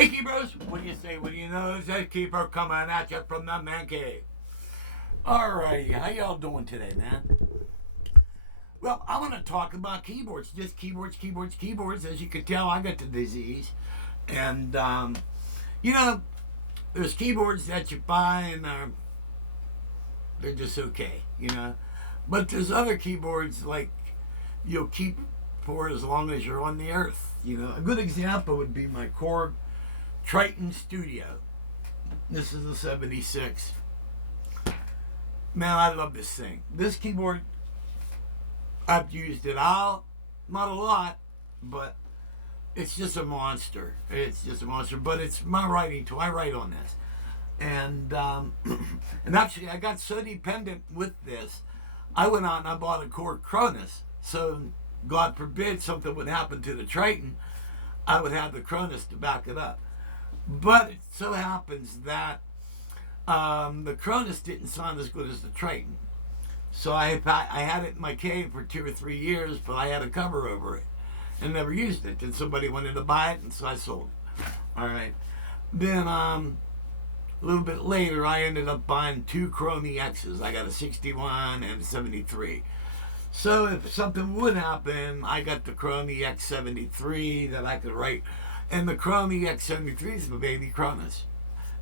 Hey, Keepers, what do you say? What do you know? It's a Keeper coming at you from the man cave. Alrighty, how y'all doing today, man? Well, I want to talk about keyboards. Just keyboards. As you can tell, I got the disease. And, there's keyboards that you buy and they're just okay, But there's other keyboards like you'll keep for as long as you're on the earth. A good example would be my Korg Triton Studio. This is a 76. Man, I love this thing. This keyboard, I've used it out, not a lot, but it's just a monster. But it's my writing tool. I write on this. And and actually, I got so dependent with this, I went out and I bought a Korg Cronus. So, God forbid something would happen to the Triton, I would have the Cronus to back it up. But it so happens that the Cronus didn't sound as good as the Triton. So I had it in my cave for 2 or 3 years, but I had a cover over it and never used it. And somebody wanted to buy it, and so I sold it. All right. Then a little bit later, I ended up buying 2 Chrome EXs. I got a 61 and a 73. So if something would happen, I got the Chrome EX 73 that I could write. And the Chrome EX 73 is my baby Cronus.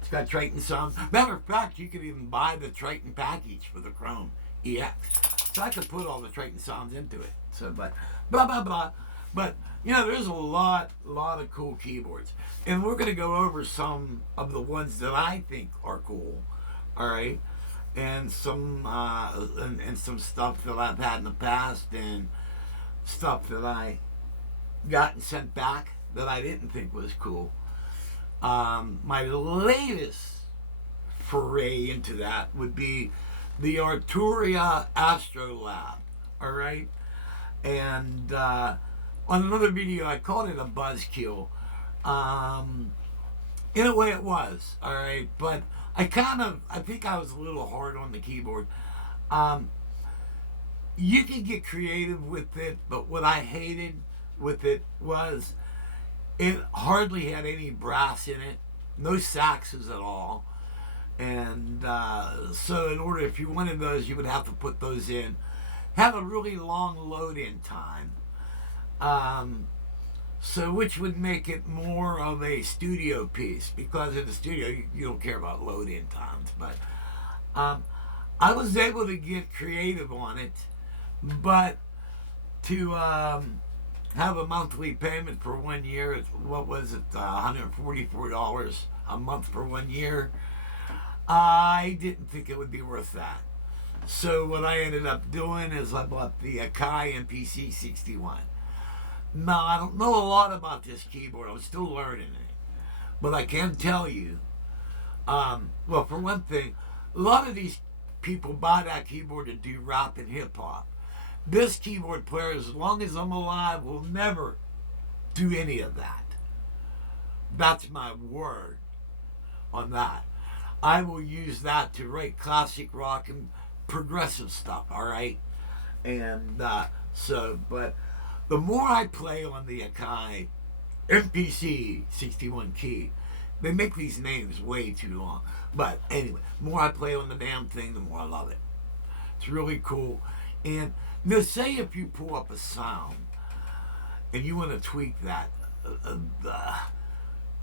It's got Triton sound. Matter of fact, you could even buy the Triton package for the Chrome EX. So I could put all the Triton sounds into it. So, but, blah, blah, blah. But, there's a lot of cool keyboards. And we're going to go over some of the ones that I think are cool. All right? And some and some stuff that I've had in the past and stuff that I got and sent back that I didn't think was cool. My latest foray into that would be the Arturia Astrolab. All right? And on another video, I called it a buzzkill. In a way it was, all right? But I think I was a little hard on the keyboard. You can get creative with it, but what I hated with it was it hardly had any brass in it, no saxes at all. And so in order, if you wanted those, you would have to put those in. Have a really long load-in time. So which would make it more of a studio piece, because in the studio you don't care about load-in times. But I was able to get creative on it, but to have a monthly payment for 1 year, what was it, $144 a month for 1 year, I didn't think it would be worth that. So what I ended up doing is I bought the Akai MPC 61. Now, I don't know a lot about this keyboard. I'm still learning it. But I can tell you, well, for one thing, a lot of these people buy that keyboard to do rap and hip-hop. This keyboard player, as long as I'm alive, will never do any of that. That's my word on that. I will use that to write classic rock and progressive stuff, all right? And but the more I play on the Akai MPC 61 key, they make these names way too long. But anyway, the more I play on the damn thing, the more I love it. It's really cool. And now say if you pull up a sound and you want to tweak that,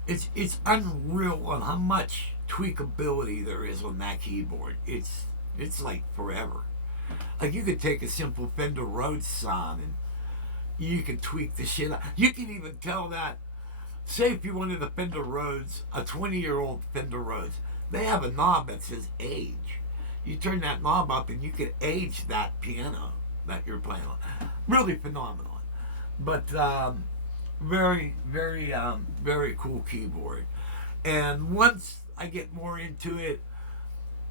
it's unreal on how much tweakability there is on that keyboard. It's like forever. Like you could take a simple Fender Rhodes sound and you can tweak the shit out. You can even tell that, say if you wanted a Fender Rhodes, a 20-year-old Fender Rhodes, they have a knob that says age. You turn that knob up and you can age that piano that you're playing on. Really phenomenal. But very, very, very cool keyboard. And once I get more into it,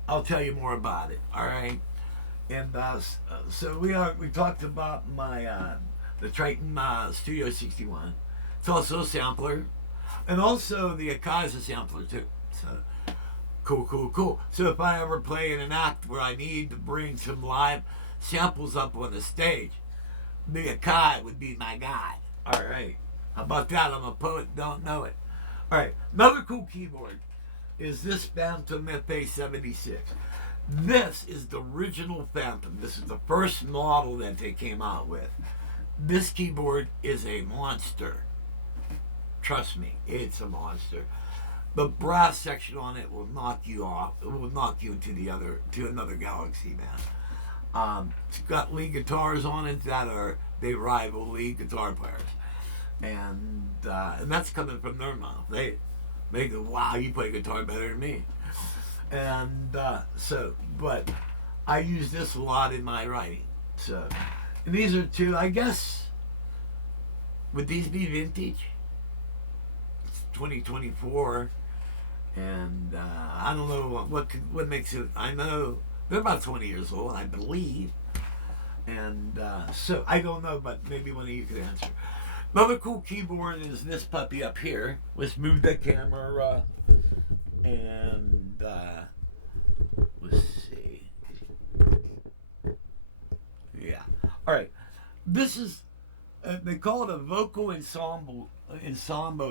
I'll tell you more about it. All right. And so we talked about my the Triton Studio 61. It's also a sampler, and also the Akai is a sampler too. So cool. So if I ever play in an act where I need to bring some live samples up on the stage, the Akai would be my guy. All right. How about that? I'm a poet, don't know it. All right, another cool keyboard is this Phantom FA76. This is the original Phantom. This is the first model that they came out with. This keyboard is a monster. Trust me, it's a monster. The brass section on it will knock you off. It will knock you to another galaxy, man. It's got lead guitars on it that they rival lead guitar players, and that's coming from their mouth. They go, wow, you play guitar better than me. And but I use this a lot in my writing. So, and these are two, I guess, would these be vintage? It's 2024, and I don't know what makes it. I know they're about 20 years old, I believe. And so I don't know, but maybe one of you could answer. Another cool keyboard is this puppy up here. Let's move the camera and let's see. Yeah. All right. This is they call it a vocal ensemble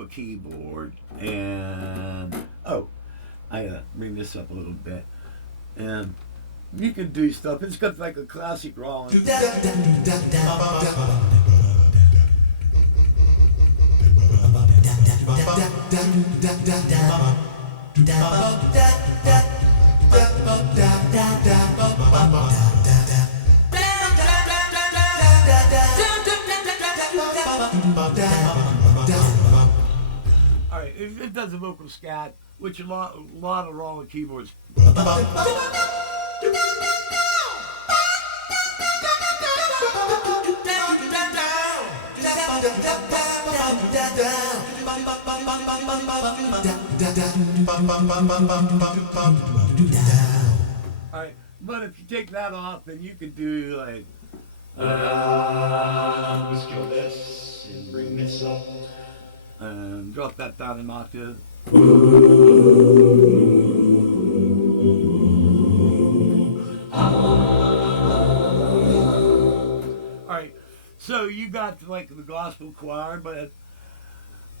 keyboard. And I gotta bring this up a little bit. And you can do stuff. It's got like a classic Roland. Alright, it does a vocal scat, which a lot of Roland keyboards. Alright, but if you take that off, then you can do like let's kill this and bring this up and drop that down an octave. Alright, so you got like the gospel choir, but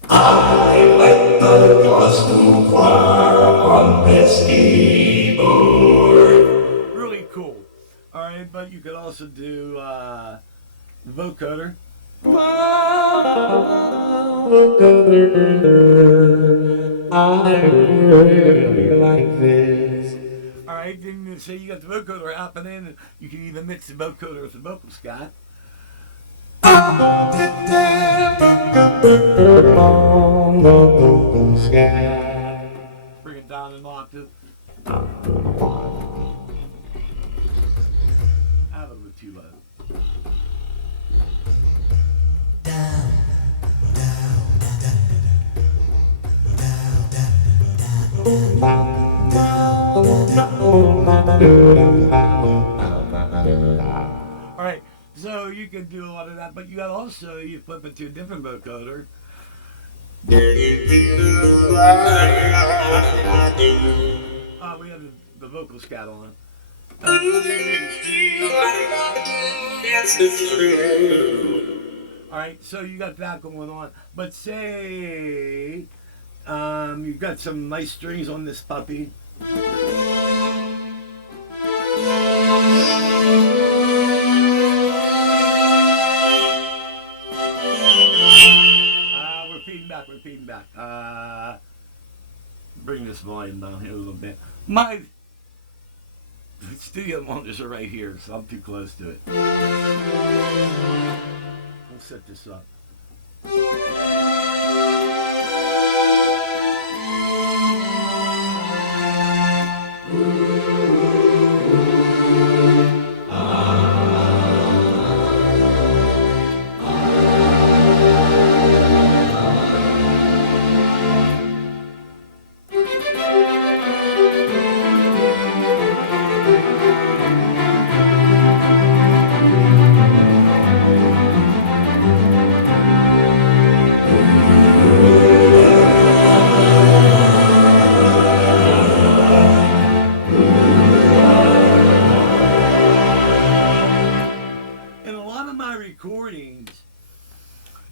I like the gospel choir on this keyboard. Really cool. Alright, but you could also do vocoder. I really like this. Alright, then so you got the vocoder happening, and you can even mix the vocoder with the vocal scat. Bring it down an octave. Have a little too low. Alright, so you can do a lot of that, but you got also, you flip it to a different vocoder. We have the vocal scat on it. Alright, so you got that going on. But say you've got some nice strings on this puppy. We're feeding back. Bring this volume down here a little bit. My studio monitors are right here, so I'm too close to it. We'll set this up.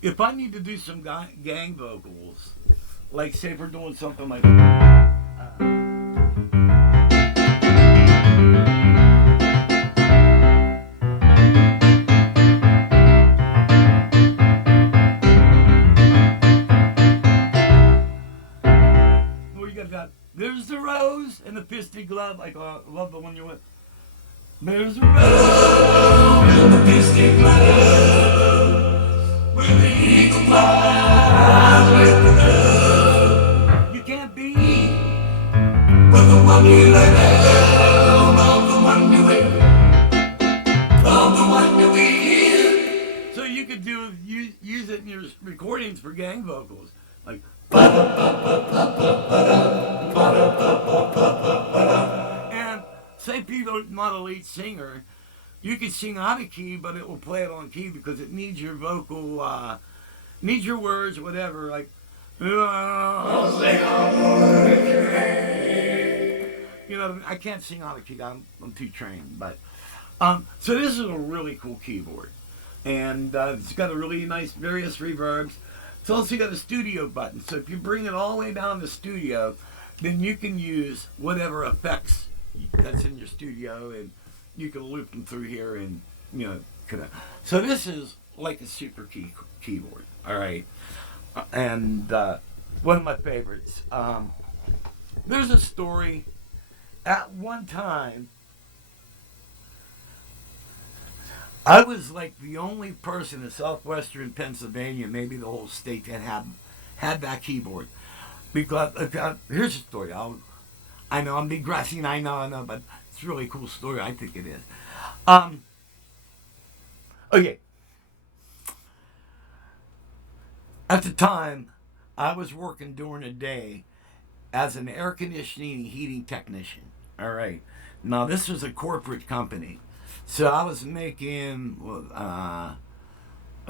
If I need to do some gang vocals like say if we're doing something like well, you got that. There's the rose and the piston glove. Like I love the one you went. There's the rose and the piston glove with the eagle flies with the dove. You can't be but the one you love, the one you will, the one you will. So you could use it in your recordings for gang vocals, like. And say if you're not a lead singer, you can sing out of key, but it will play it on key because it needs your vocal, needs your words, whatever. Like, you know, I can't sing out of key. I'm too trained. But so this is a really cool keyboard, and it's got a really nice various reverbs. It's also got a studio button. So if you bring it all the way down to studio, then you can use whatever effects that's in your studio, and you can loop them through here, and you know, connect. So this is like a super keyboard. All right, and one of my favorites. There's a story. At one time, I was like the only person in southwestern Pennsylvania, maybe the whole state, that had that keyboard. Because here's a story. I know I'm digressing. I know, but it's a really cool story. I think it is. Okay. At the time, I was working during the day as an air conditioning and heating technician. All right. Now this was a corporate company. So I was making, I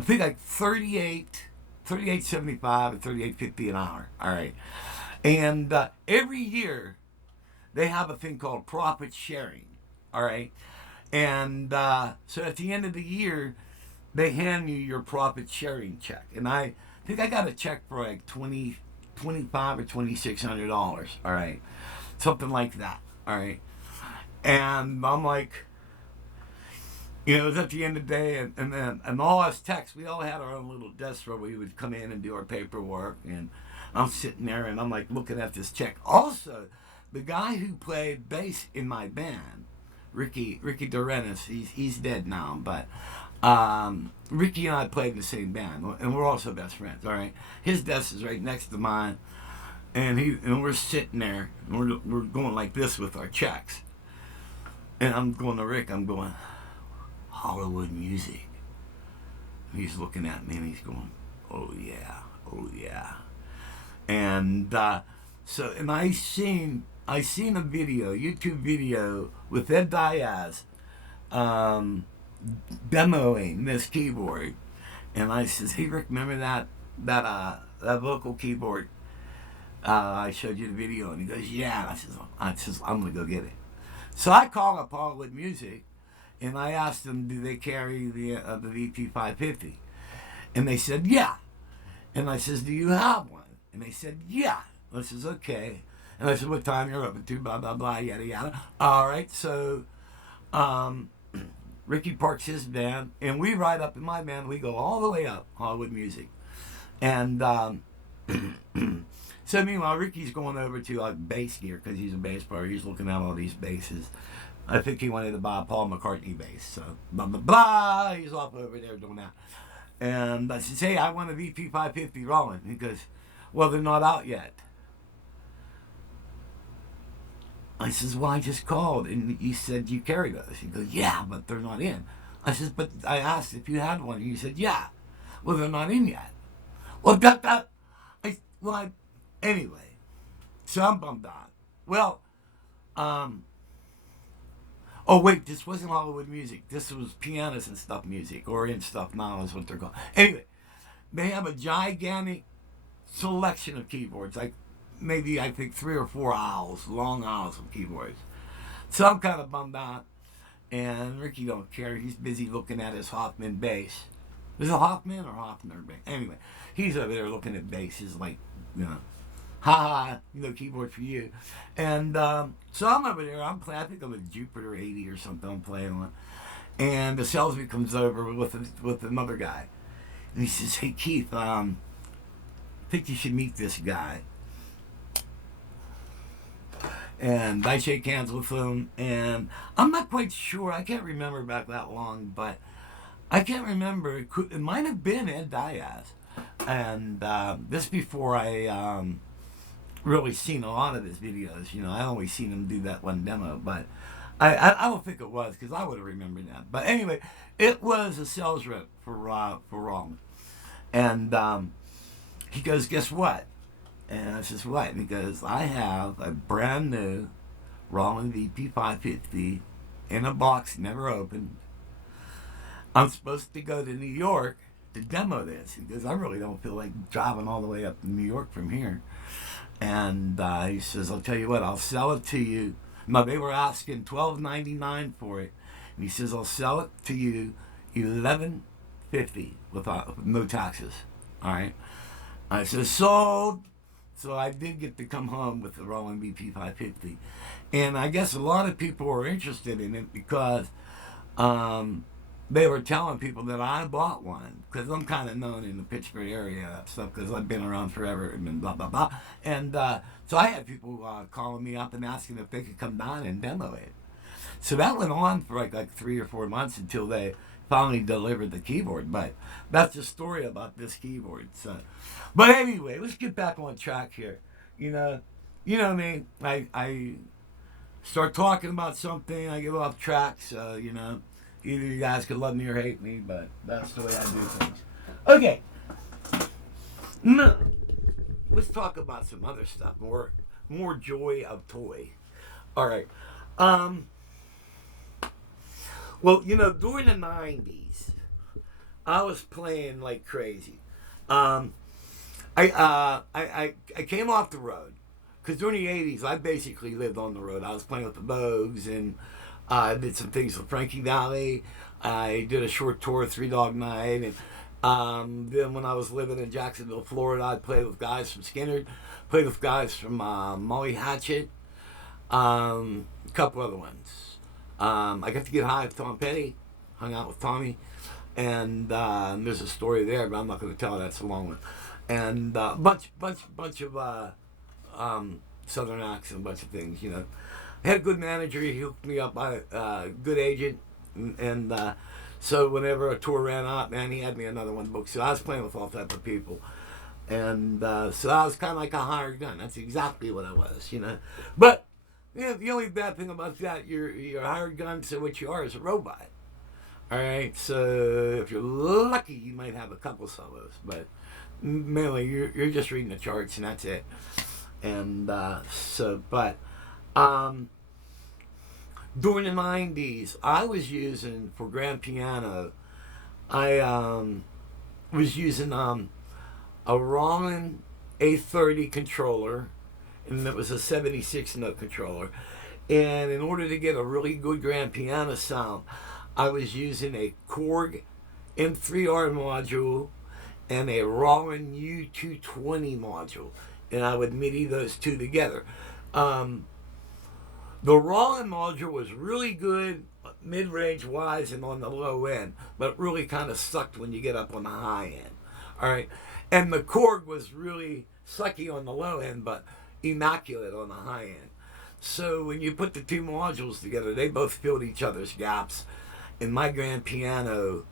think like 38.75 and 38.50 an hour. All right, and every year they have a thing called profit sharing. All right, and so at the end of the year they hand you your profit sharing check, and I think I got a check for like $25 or $2,600. All right, something like that. All right, and I'm like. You know, it was at the end of the day, and all us techs, we all had our own little desk where we would come in and do our paperwork, and I'm sitting there, and I'm like looking at this check. Also, the guy who played bass in my band, Ricky Dorenis, he's dead now, but Ricky and I played in the same band, and we're also best friends, all right? His desk is right next to mine, and we're sitting there, and we're going like this with our checks. And I'm going to Rick, I'm going, Hollywood music. And he's looking at me and he's going, oh yeah. And and I seen a video, YouTube video with Ed Diaz demoing this keyboard. And I says, hey Rick, remember that vocal keyboard? I showed you the video, and he goes, yeah. And I says, I'm gonna go get it. So I called up Hollywood Music, and I asked them, do they carry the VP 550? And they said, yeah. And I says, do you have one? And they said, yeah. And I says, okay. And I said, what time you're open to? Blah, blah, blah, yada, yada. All right, so Ricky parks his van, and we ride up in my van. We go all the way up Hollywood Music. And so meanwhile, Ricky's going over to bass gear because he's a bass player. He's looking at all these basses. I think he wanted to buy a Paul McCartney bass. So blah, blah, blah. He's off over there doing that. And I said, hey, I want a VP 550 Roland. He goes, well, they're not out yet. I says, well, I just called, and you said you carry those. He goes, yeah, but they're not in. I says, but I asked if you had one, and you said, yeah. Well, they're not in yet. Well, anyway, so I'm bummed out. Well, oh wait, this wasn't Hollywood Music. This was Pianos and Stuff Music, or In Stuff Now is what they're called. Anyway, they have a gigantic selection of keyboards, like maybe I think 3 or 4 aisles, long aisles of keyboards. So I'm kind of bummed out, and Ricky don't care. He's busy looking at his Hoffman bass. Is it Hoffman or Hoffner bass? Anyway, he's over there looking at basses, like, you know. Ha, keyboard for you. And so I'm over there. I'm playing. I think I'm a Jupiter 80 or something. I'm playing on. And the salesman comes over with another guy, and he says, "Hey Keith, I think you should meet this guy." And I shake hands with him, and I'm not quite sure. I can't remember back that long, but I can't remember. It might have been Ed Diaz, and this before I really seen a lot of his videos. I only seen him do that one demo, but I don't think it was, because I would have remembered that. But anyway, it was a sales rep for Roland, and he goes, "Guess what?" And I says, "What?" And he goes, "I have a brand new Roland VP 550 in a box, never opened. I'm supposed to go to New York to demo this." He goes, "I really don't feel like driving all the way up to New York from here." And he says, "I'll tell you what, I'll sell it to you." No, they were asking $12.99 for it. And he says, "I'll sell it to you $11.50 with no taxes." All right. I said, "Sold." So I did get to come home with the Roland BP 550. And I guess a lot of people were interested in it because they were telling people that I bought one, because I'm kind of known in the Pittsburgh area, that stuff, because I've been around forever and blah, blah, blah. And so I had people calling me up and asking if they could come down and demo it. So that went on for like 3 or 4 months until they finally delivered the keyboard. But that's the story about this keyboard. So, but anyway, let's get back on track here. You know what I mean? I start talking about something, I get off track, so, either you guys could love me or hate me, but that's the way I do things. Okay. Now, let's talk about some other stuff. More joy of toy. All right. Well, during the 90s, I was playing like crazy. I came off the road, because during the 80s, I basically lived on the road. I was playing with the Bogues, and I did some things with Frankie Valli. I did a short tour of Three Dog Night. And then when I was living in Jacksonville, Florida, I played with guys from Skinner, played with guys from Molly Hatchet, a couple other ones. I got to get high with Tom Petty, hung out with Tommy. And there's a story there, but I'm not going to tell it. That's a long one. And bunch of Southern acts and a bunch of things, I had a good manager. He hooked me up by a good agent. And so whenever a tour ran out, man, he had me another one booked. So I was playing with all type of people. And so I was kind of like a hired gun. That's exactly what I was, But the only bad thing about that, you're a hired gun, so what you are is a robot. All right, so if you're lucky, you might have a couple solos, but mainly you're just reading the charts and that's it. And during the 90s, I was using, for grand piano, I was using a Roland A30 controller, and it was a 76 note controller. And in order to get a really good grand piano sound, I was using a Korg M3R module and a Roland U220 module, and I would MIDI those two together. The Roland module was really good mid-range wise and on the low end, but it really kind of sucked when you get up on the high end. All right, and the Korg was really sucky on the low end, but immaculate on the high end. So when you put the two modules together, they both filled each other's gaps. And my grand piano,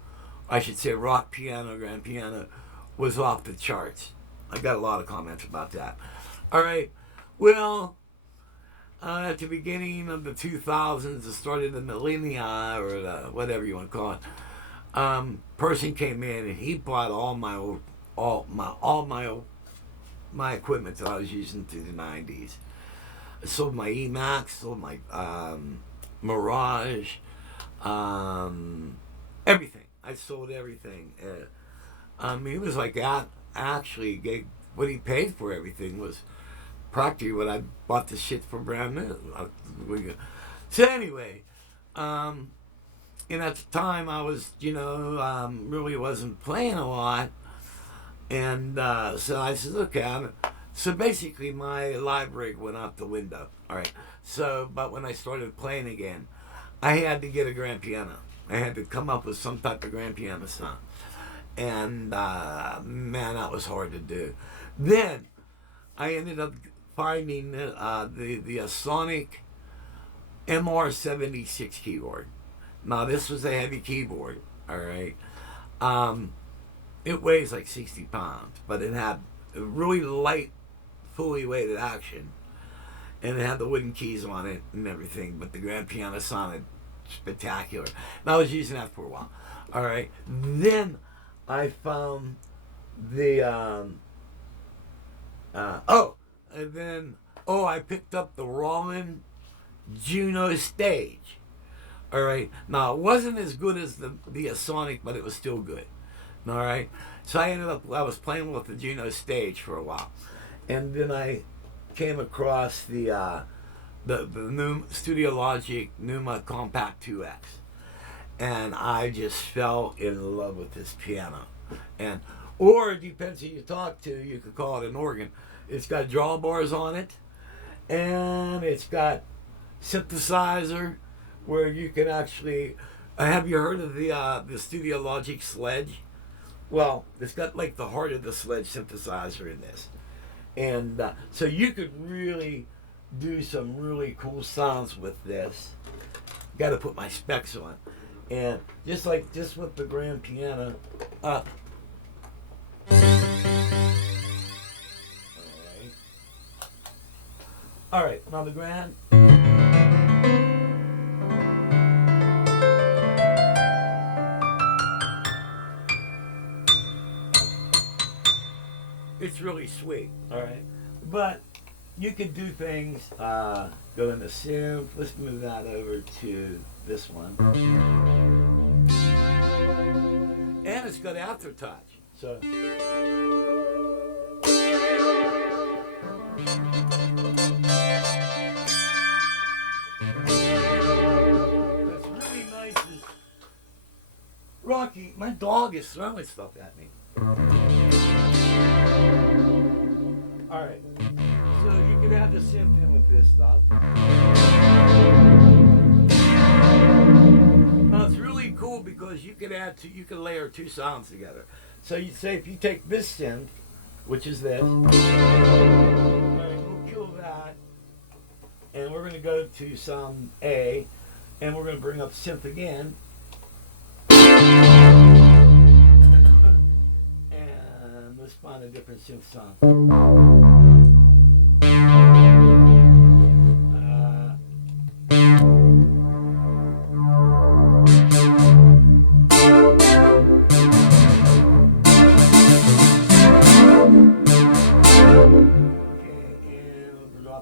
I should say rock piano, grand piano, was off the charts. I got a lot of comments about that. All right, well, at the beginning of the 2000s, the start of the millennia, or whatever you want to call it, person came in and he bought all my equipment that I was using through the 90s. I sold my Emax, sold my Mirage, everything. I sold everything. He was like, actually, what he paid for everything was practically what I bought the shit for brand new. So anyway, and at the time I was, really wasn't playing a lot. And so I said, okay, So basically, my live rig went out the window. All right. So, but when I started playing again, I had to get a grand piano. I had to come up with some type of grand piano sound, and man, that was hard to do. Then I ended up finding the Sonic MR76 keyboard. Now this was a heavy keyboard. All right. Um, it weighs like 60 pounds, but it had a really light, fully weighted action, and it had the wooden keys on it and everything. But the grand piano sounded spectacular. And I was using that for a while. All right. Then I found the I picked up the Roland Juno stage. All right. Now it wasn't as good as the Sonic, but it was still good. All right. So I was playing with the Juno stage for a while, and then I came across the new Studiologic Numa Compact 2X, and I just fell in love with this piano. And or it depends who you talk to, you could call it an organ. It's got drawbars on it, and it's got synthesizer where you can actually. Have you heard of the Studiologic Sledge? Well, it's got like the heart of the Sledge synthesizer in this, and so you could really do some really cool sounds with this. Got to put my specs on, and just with the grand piano. All right. All right. Now the grand. It's really sweet, all right. But you can do things. Go into synth. Let's move that over to this one, and it's got aftertouch. So. What's really nice is Rocky. My dog is throwing stuff at me. All right, so you can add the synth in with this stuff. Now it's really cool because you can layer two sounds together. So you say if you take this synth, which is this, all right, we'll kill that, and we're going to go to sound A, and we're going to bring up synth again. Let's find a different synth sound.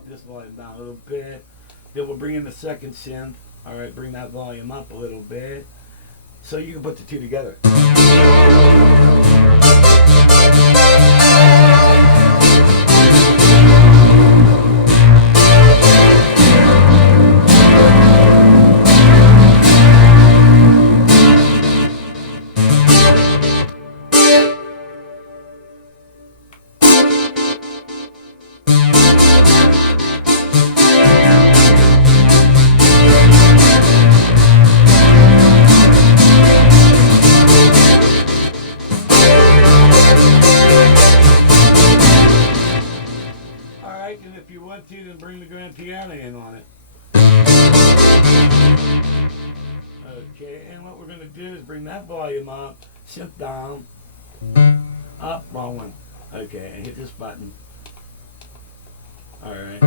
This volume down a little bit. Then we'll bring in the second synth. All right, bring that volume up a little bit. So you can put the two together. If you want to, then bring the grand piano in on it. Okay, and what we're going to do is bring that volume up, synth down, up, wrong one. Okay, and hit this button. All right.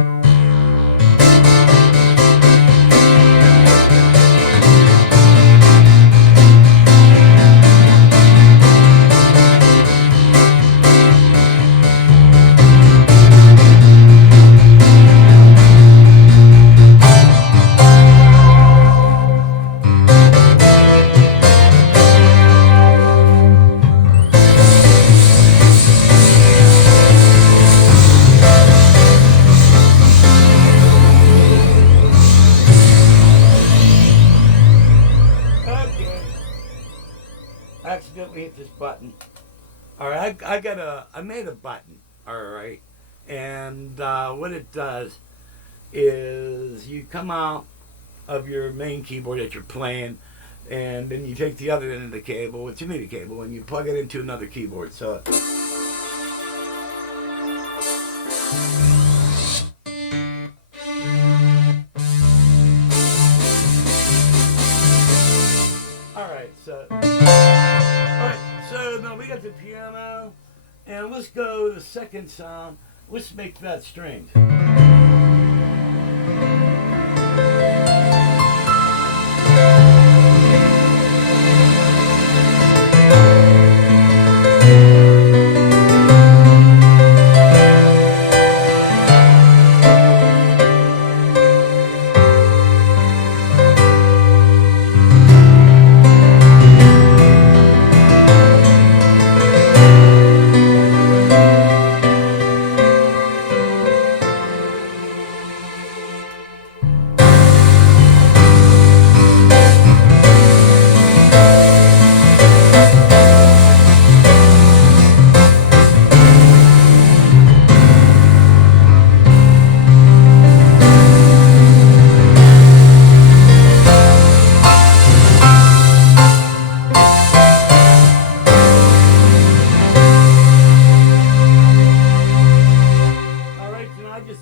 Accidentally hit this button. All right, I made a button. All right, And what it does is you come out of your main keyboard that you're playing, and then you take the other end of the cable, it's a MIDI cable, and you plug it into another keyboard. So so now we got the piano, and let's go to the second sound. Let's make that strings.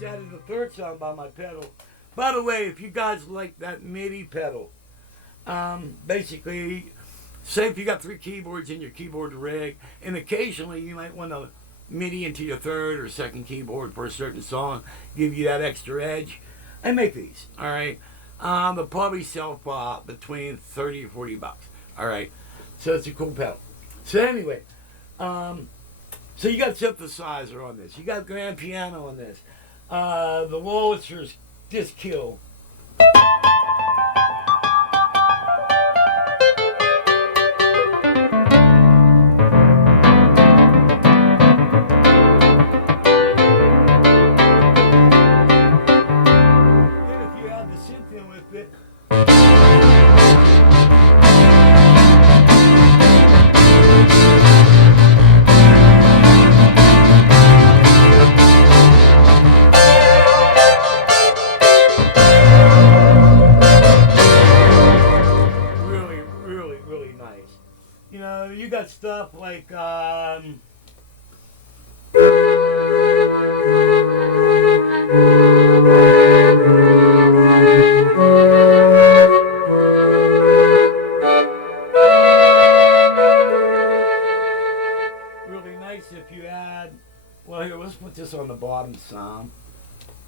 Added the third sound by my pedal. By the way, if you guys like that MIDI pedal, basically, say if you got 3 keyboards in your keyboard rig, and occasionally you might want to MIDI into your third or second keyboard for a certain song, give you that extra edge. I make these, all right? They'll probably sell for between 30 or 40 bucks, all right? So it's a cool pedal. So anyway, so you got synthesizer on this. You got grand piano on this. The Wurlitzer's Disc Kill. Then if you add the synth in with it, you know, you got stuff like really nice if you add, well here, let's put this on the bottom sound.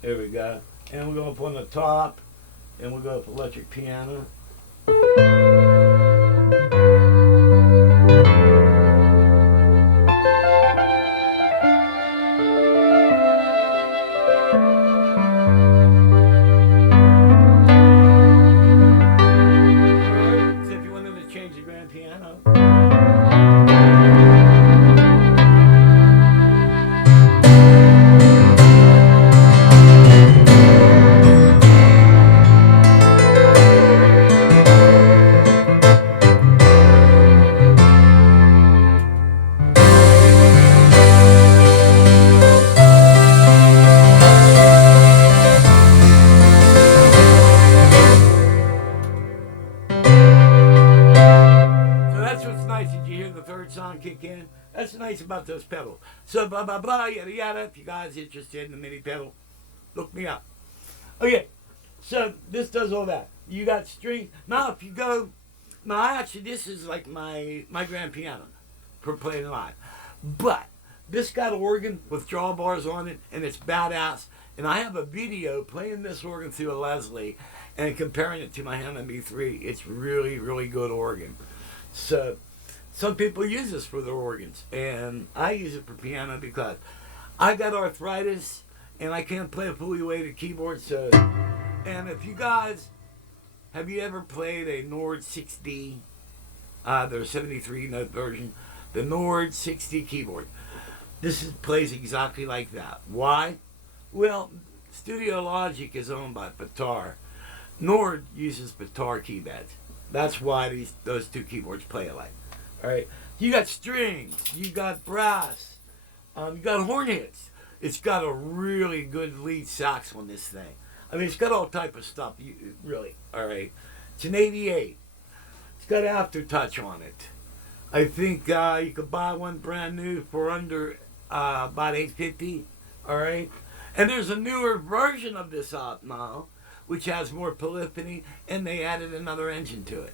There we go. And we'll go up on the top, and we'll go up electric piano. Song kick in. That's nice about those pedals. So blah blah blah yada yada. If you guys are interested in the MIDI pedal, look me up. Okay, so this does all that. You got string. Now if you go, now actually this is like my grand piano for playing live, but this got an organ with drawbars on it, and it's badass. And I have a video playing this organ through a Leslie and comparing it to my Hammond B3. It's really really good organ. So. Some people use this for their organs, and I use it for piano because I got arthritis and I can't play a fully weighted keyboard. So, and if you guys, have you ever played a Nord 6D, their 73 note version, the Nord 6D keyboard? This plays exactly like that. Why? Well, Studiologic is owned by Batar. Nord uses Batar keypads. That's why those two keyboards play alike. All right, you got strings, you got brass, you got horn hits. It's got a really good lead sax on this thing. I mean, it's got all type of stuff. Really, all right. It's an 88. It's got aftertouch on it. I think you could buy one brand new for under about $850. All right. And there's a newer version of this out now, which has more polyphony, and they added another engine to it.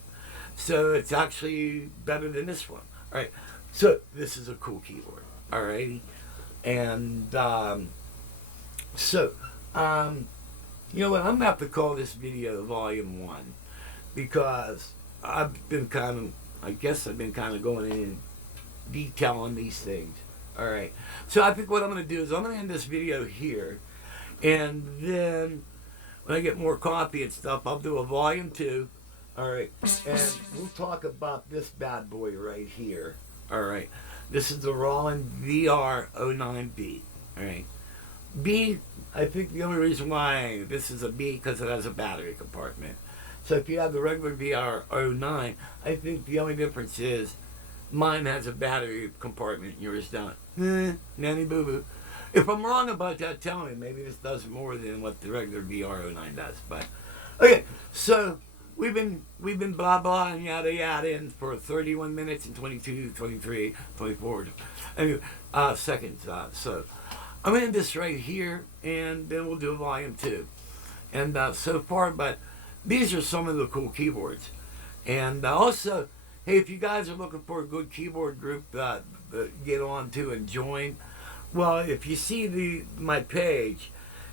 So it's actually better than this one. All right. So this is a cool keyboard. All righty. And you know what? I'm going to have to call this video Volume 1 because I've been kind of going in detail on these things. All right. So I think what I'm going to do is I'm going to end this video here. And then when I get more coffee and stuff, I'll do a Volume 2. All right. And we'll talk about this bad boy right here. All right. This is the Roland VR09B. All right. B, I think the only reason why this is a B because it has a battery compartment. So if you have the regular VR09, I think the only difference is mine has a battery compartment, yours don't. Nanny boo boo. If I'm wrong about that, tell me. Maybe this does more than what the regular VR09 does. But okay, so we've been blah blah and yada yada in for 31 minutes and 22, 23, 24 anyway, seconds. So I'm gonna end this right here, and then we'll do a Volume 2. And so far, but these are some of the cool keyboards. And also, hey, if you guys are looking for a good keyboard group get on to and join, well, if you see my page,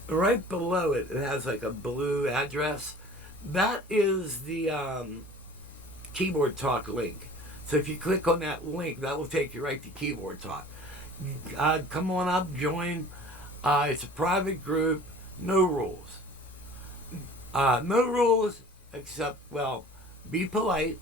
right below it, it has like a blue address. That is the Keyboard Talk link. So if you click on that link, that will take you right to Keyboard Talk. Come on up, join. It's a private group, no rules. No rules except, well, be polite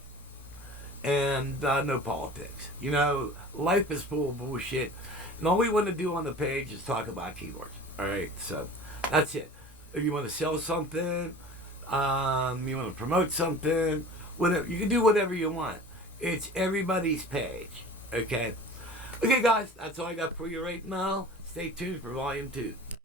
and no politics. You know, life is full of bullshit. And all we want to do on the page is talk about keyboards. All right, so that's it. If you want to sell something, you want to promote something, whatever, you can do whatever you want. It's everybody's page, okay? Okay, guys, that's all I got for you right now. Stay tuned for Volume 2.